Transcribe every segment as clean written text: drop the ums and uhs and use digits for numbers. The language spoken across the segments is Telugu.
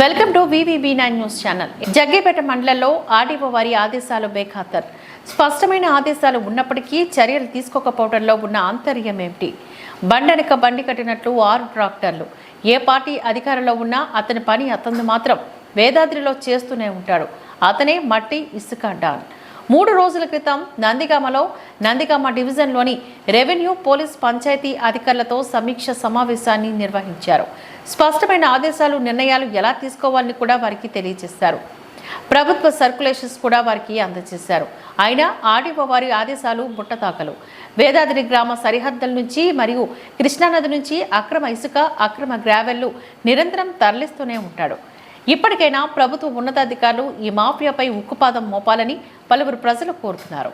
Welcome to VVB9 news channel. Jaggepeta మండలంలో ఆర్డీఓ వారి ఆదేశాలు బేఖాతర్. స్పష్టమైన ఆదేశాలు ఉన్నప్పటికీ చర్యలు తీసుకోకపోవడంలో ఉన్న ఆంతర్యం ఏమిటి? బండెనక బండి కట్టినట్లు 6 ట్రాక్టర్లు. ఏ పార్టీ అధికారంలో ఉన్నా అతని పని అతను మాత్రం వేదాద్రిలో చేస్తూనే ఉంటాడు. అతనే మట్టి ఇసుక డాన్. 3 రోజుల క్రితం నందిగామ డివిజన్లోని రెవెన్యూ, పోలీస్, పంచాయతీ అధికారులతో సమీక్ష సమావేశాన్ని నిర్వహించారు. స్పష్టమైన ఆదేశాలు, నిర్ణయాలు ఎలా తీసుకోవాలని కూడా వారికి తెలియజేశారు. ప్రభుత్వ సర్కులేషన్స్ కూడా వారికి అందజేశారు. అయినా ఆర్డీఓ వారి ఆదేశాలు బుట్టతాకలు. వేదాద్రి గ్రామ సరిహద్దుల నుంచి మరియు కృష్ణానది నుంచి అక్రమ ఇసుక, అక్రమ గ్రావెల్లు నిరంతరం తరలిస్తూనే ఉంటాడు. ఇప్పటికైనా ప్రభుత్వ ఉన్నతాధికారులు ఈ మాఫియాపై ఉక్కుపాదం మోపాలని పలువురు ప్రజలు కోరుతున్నారు.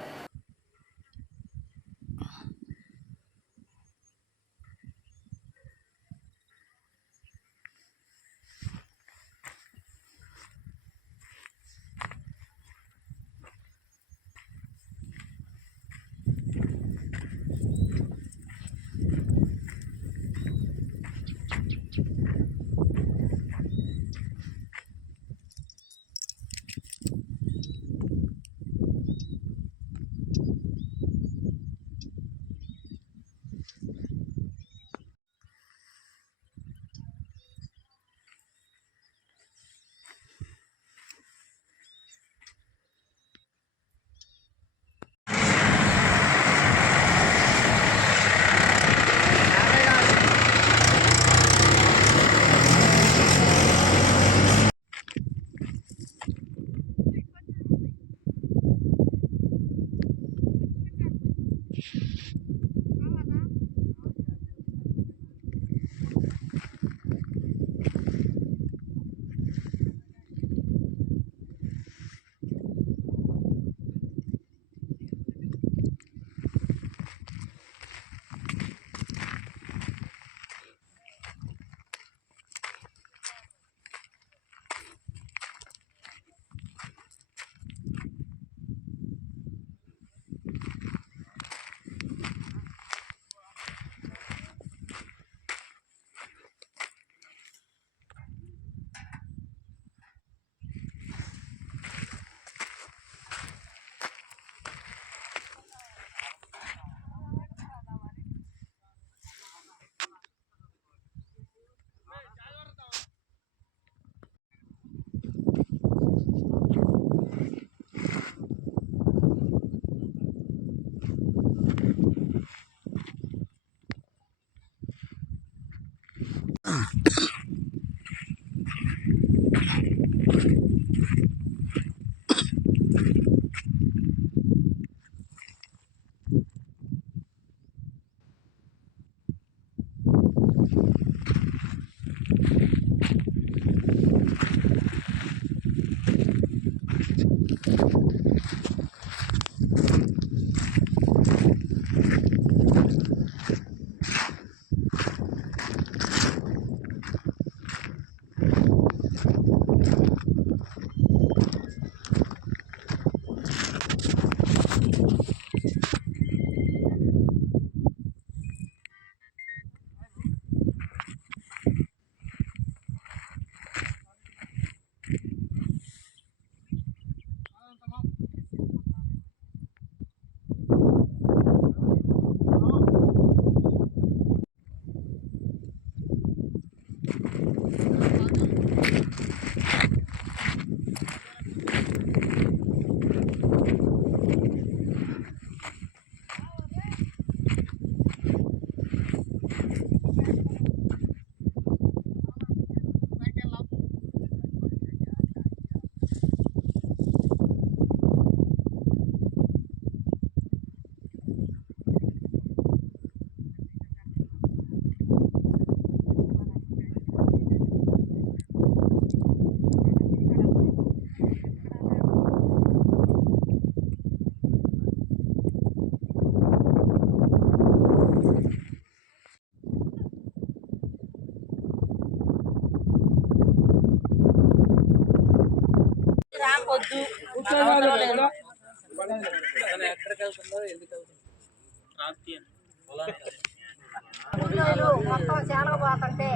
మొత్తం చేనకపోతుంటే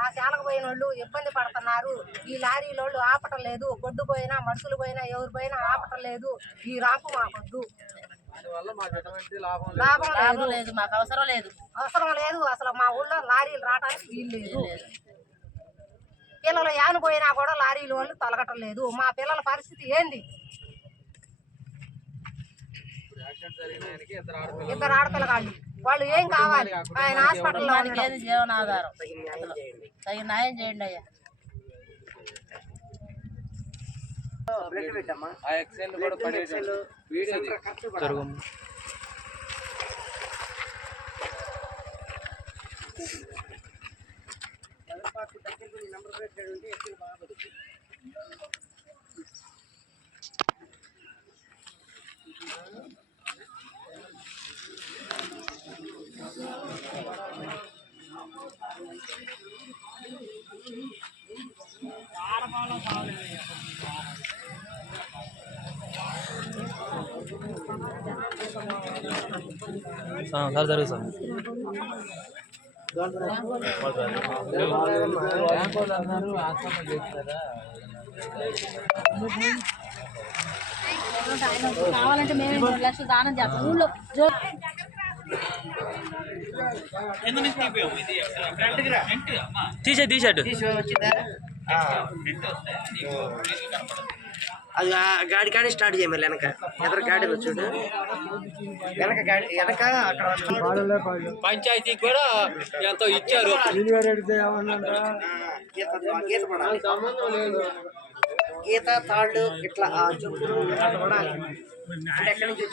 ఆ శాలకు పోయిన వాళ్ళు ఇబ్బంది పడుతున్నారు. ఈ లారీలోళ్ళు ఆపటం లేదు. గొడ్డు పోయినా మనుషులు పోయినా ఎవరు పోయినా ఆపటం లేదు. ఈ రాకు మాకొద్దు, లాభం లేదు, మాకు అవసరం లేదు అసలు. మా ఊళ్ళో లారీలు రావడానికి వీలు లేదు. పిల్లలు యాను పోయినా కూడా లారీలు వాళ్ళు తొలగటం లేదు. మా పిల్లల పరిస్థితి ఏంది? ఇద్దరు ఆడపిల్లగాళ్ళు, వాళ్ళు ఏం కావాలి? ఆయన హాస్పిటల్లో జీవనాధారం తగిన న్యాయం చేయండి అయ్యా. సార్ జరుగు సార్ కావాలంటే మేము 2 లక్షలు దానం చేస్తాం. ఊళ్ళో తీసేట్టు అది గాడి కాడి స్టార్ట్ చేయమని వెనక ఎదర గాడి చూడు, వెనక గాడి వెనక అక్కడ పంచాయతీకి కూడా ఎంతో ఇచ్చారు. గీత పడాలి, గీత తాళ్ళు ఇట్లా చెప్పులు ఇట్లా పడాలి. అంటే ఎక్కడి నుంచి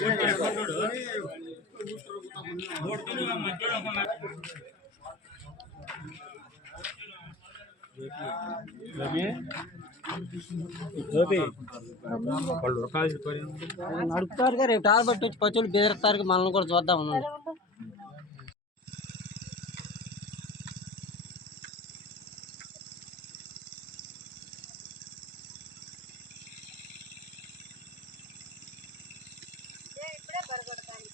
నడుపుతారు రేపు టార్బెట్ వచ్చి పచ్చులు బెదిరిస్తారు. మనల్ని కూడా చూద్దాం. ఇప్పుడే బరగొడతాను.